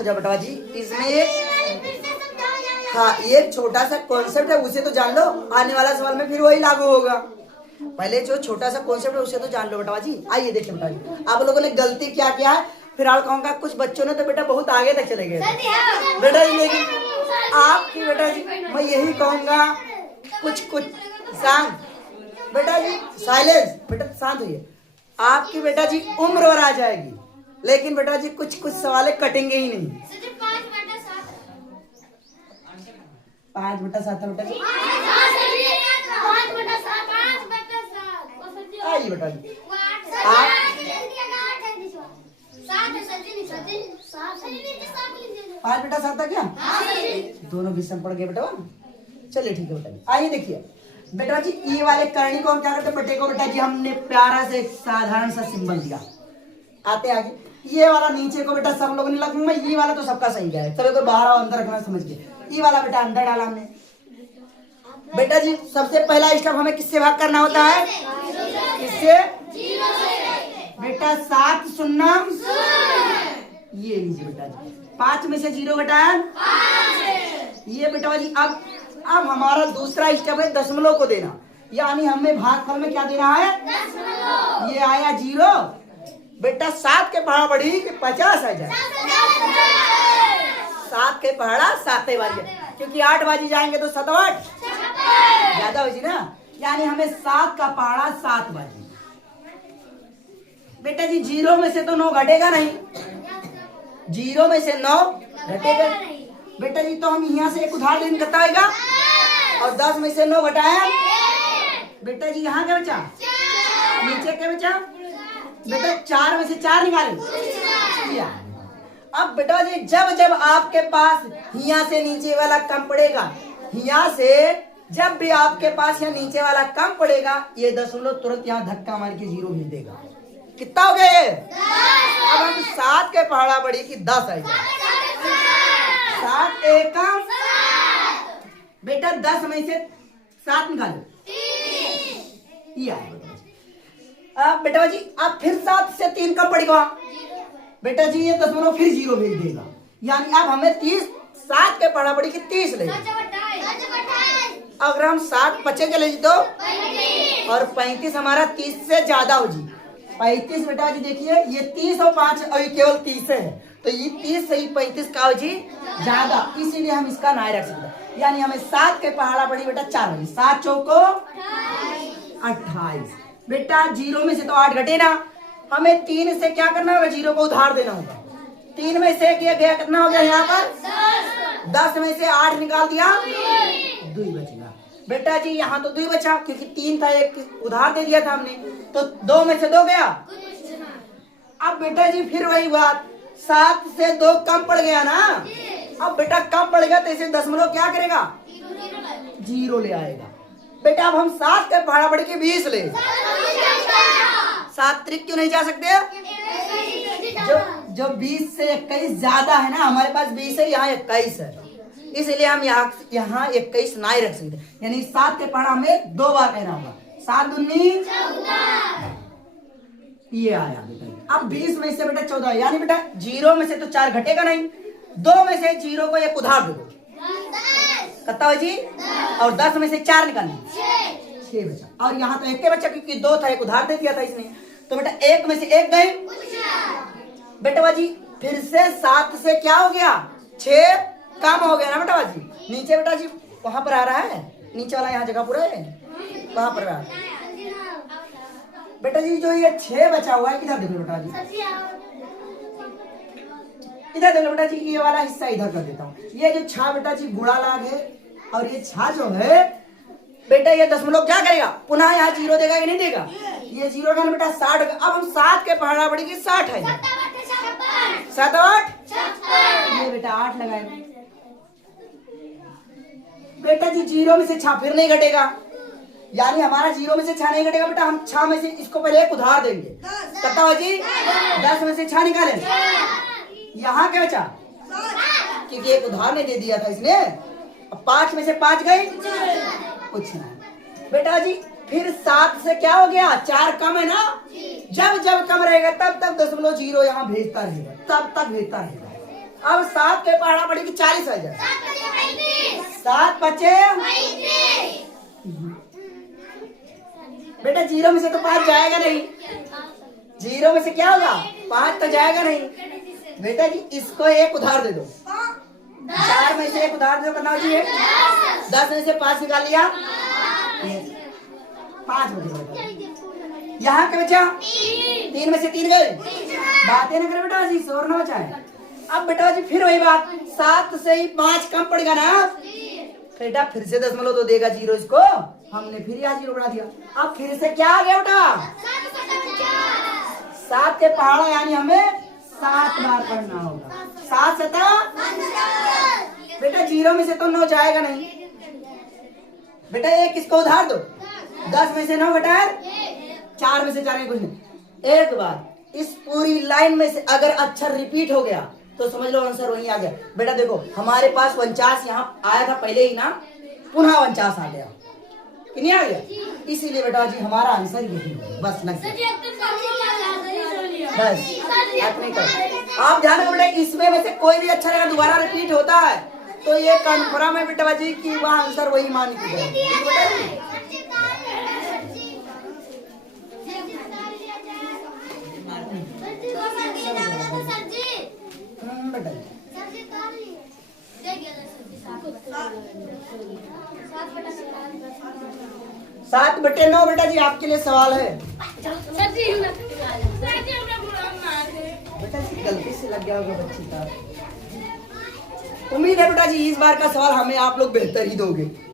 बेटा जी इसमें हाँ ये छोटा सा कॉन्सेप्ट है, उसे तो जान लो, आने वाला सवाल में फिर वही लागू होगा। पहले जो छोटा सा कॉन्सेप्ट है उसे तो जान लो बेटा जी। आइए देखिए बेटा जी, आप लोगों ने गलती क्या किया है। फिलहाल कहूँगा कुछ बच्चों ने तो बेटा बहुत आगे तक चले गए बेटा जी, लेकिन आपकी बेटा जी मैं यही कहूँगा कुछ कुछ शांत बेटा जी, साइलेंस बेटा, शांत होइए। आपकी बेटा जी उम्र और आ जाएगी, लेकिन बेटा जी कुछ कुछ सवाल कटेंगे ही नहीं। 5/7 बेटा जी, आइए बेटा जी आप 5/7 था क्या? दोनों विषम पड़ गए बेटा। चलिए ठीक है बेटा जी, आइए देखिए बेटा जी, ये वाले करनी को हम क्या करते बटे को बेटा जी हमने प्यारा से एक साधारण सा सिंबल दिया। आते आगे ये वाला नीचे को बेटा सब लोगों ने लगूंगा, ये वाला तो सबका सही गया है, चलो कोई बाहर और अंदर रखना समझ गए। ये वाला बेटा अंदर डाला हमने बेटा जी। सबसे पहला स्टेप हमें किससे भाग करना होता है? किससे बेटा? 7 शून्य ये लीजिए बेटा जी, 5 में से 0 घटाया ये बेटा जी। अब हमारा दूसरा स्टेप है दशमलव को देना, यानी हमें भागफल में क्या देना है? ये आया 0 बेटा। 7 के पहाड़ा बढ़ी कि 50 आ जाए? 7 के पहाड़ा 7 बाजी, क्योंकि 8 बाजी जाएंगे तो 7 8 ज्यादा हो जी ना, यानी हमें 7 का पहाड़ा 7 बाजी बेटा जी। 0 में से तो 9 घटेगा नहीं, 0 में से 9 घटेगा बेटा जी। तो हम यहाँ से एक उदाहरण करता होगा, और 10 में से 9 घटाया बेटा जी, यहाँ क्या बचा? नीचे क्या बचा बेटा? 4 में से 4 निकाले। अब बेटा जी जब जब आपके पास यहाँ से नीचे वाला कम पड़ेगा, यहाँ से जब भी आपके पास यहाँ नीचे वाला कम पड़ेगा, ये दशमलव तुरंत यहाँ धक्का मार के 0 भेज देगा। कितना हो गए? अब हम 7 के पहाड़ा बढ़ी कि 10 आई जाए। 7 एकम बेटा 10 में से 7 निकालो, ये आएगा अब बेटा जी। अब फिर 7 से 3 कम पड़ेगा बेटा जी, ये दशमलव फिर 0 भेज देगा, यानी अब हमें 30 7 के पहाड़ा बढ़ी कि 30 ले। अगर हम 7 बचे के ले तो और 35 हमारा 30 से ज्यादा हो जी। 35 बेटा जी देखिए, ये 30 और 5 अभी केवल 30 है, तो ये 30 से ही 35 का हो जी ज्यादा, इसीलिए हम इसका ना रख सकते। यानी हमें 7 के पहाड़ा बढ़ी बेटा 4 बजे, 7 चौको 28 बेटा। 0 में से तो 8 घटे ना, हमें 3 से क्या करना होगा? 0 को उधार देना होगा। 3 में से क्या गया? कितना हो गया यहाँ पर? 10 में से 8 निकाल दिया, 2 बचेगा बेटा जी। यहाँ तो 2 बचा, क्योंकि 3 था, एक उधार दे दिया था हमने, तो 2 में से 2 गया। अब बेटा जी फिर वही बात, 7 से 2 कम पड़ गया ना। अब बेटा कम पड़ गया तो इसे दशमलव क्या करेगा? 0 ले आएगा बेटा। अब हम 7 के पहाड़ा बढ़ के 20 ले, 7 त्रिक क्यों नहीं जा सकते? जो 20 से 21 ज्यादा है ना, हमारे पास 20 है, यहाँ 21 है, इसलिए हम यहाँ 21 ना ही रख सकते। यानी 7 के पहाड़ा हमें 2 बार कहना होगा। 7 दूनी ये आया बेटा। अब 20 में से बेटा 14, यानी बेटा 0 में से तो 4 घटेगा नहीं, 2 में से 0 को एक उधार दे दो, कितना हो जी? और 10 में से 4 निकालने 6 बचा, और यहाँ तो 1 बचा, क्योंकि 2 था, एक उधार दे दिया था इसने, तो बेटा 1 में से 1 गए बेटा बाजी। फिर से 7 से क्या हो गया? 6 कम हो गया ना बेटा बाजी। नीचे बेटा जी वहां पर आ रहा है, नीचे वाला यहाँ जगह पूरा है, वहां पर आ बेटा जी। जो ये 6 बचा हुआ है, इधर देखो बेटा जी, इधर देखो बेटा जी, ये वाला हिस्सा इधर कर देता हूँ। ये जो छा बेटा जी गुणा लाग है, और ये छा जो है बेटा, ये दशमलव क्या करेगा? पुनः यहाँ 0 देगा कि नहीं देगा? ये 0 का बेटा 60। अब हम 7 के पहाड़ा बढ़ी कि 60 है, 7 8 ये बेटा 8 लगाए बेटा जी। 0 में से 6 फिर नहीं घटेगा, यानी हमारा 0 में से 6 नहीं घटेगा बेटा। हम 6 में से इसको पहले एक उधार देंगे, कितना हो जी? 10 में से 6 निकाले, यहाँ क्या बचा? क्योंकि एक उधार ने दे दिया था इसने। अब 5 में से 5 गए, कुछ नहीं बेटा जी। फिर 7 से क्या हो गया? 4 कम है ना, जब जब कम रहेगा तब तब दशमलव 0 यहाँ भेजता रहेगा, तब तक भेजता रहेगा। अब 7 के पहाड़ा पड़ेगी 40 आ जाए। 7 बचे बेटा, 0 में से तो 5 जाएगा नहीं। 0 में से क्या होगा? 5 तो जाएगा नहीं। बेटा जी इसको एक उधार दे दो। 4 में से एक उधार दे दो, करना जी 10 में से 5 निकाल लिया, 5 बचे। यहाँ क्या बचा? 3 में से 3 गए। बातें ना करे बेटा जी, शोर ना बचाए। अब बेटा जी फिर वही बात, 7 से ही 5 कम पड़ेगा ना बेटा, फिर से 0.2 तो देगा 0 इसको, हमने फिर यहाँ 0 बढ़ा दिया। अब फिर से क्या आ गया बेटा? 7 के पहाड़ा यानी हमें 7 बार पढ़ना होगा। 7 7 बेटा 0 में से तो 9 जाएगा नहीं बेटा, एक इसको उधार दो। 10 में से 9 घटाए 4 में से 4 में कुछ नहीं। एक बार इस पूरी लाइन में से अगर अक्षर रिपीट हो गया तो समझ लो आंसर वहीं आ गया। बेटा देखो हमारे पास 49 यहाँ आया था पहले ही ना, पुनः 49 आ गया कि नहीं आ गया? इसीलिए बेटा जी हमारा आंसर यही है। बस बस नहीं कर। आप ध्यान रखो बेटा, इसमें में से कोई भी अक्षर अगर दोबारा रिपीट होता है तो ये कन्फर्म है बेटा जी कि वह आंसर वही मान के जाएगा। सात बटे 9 बेटा जी आपके लिए सवाल है। बेटा जी गलती से लग गया होगा बच्ची का। उम्मीद है बेटा जी इस बार का सवाल हमें आप लोग बेहतर ही दोगे।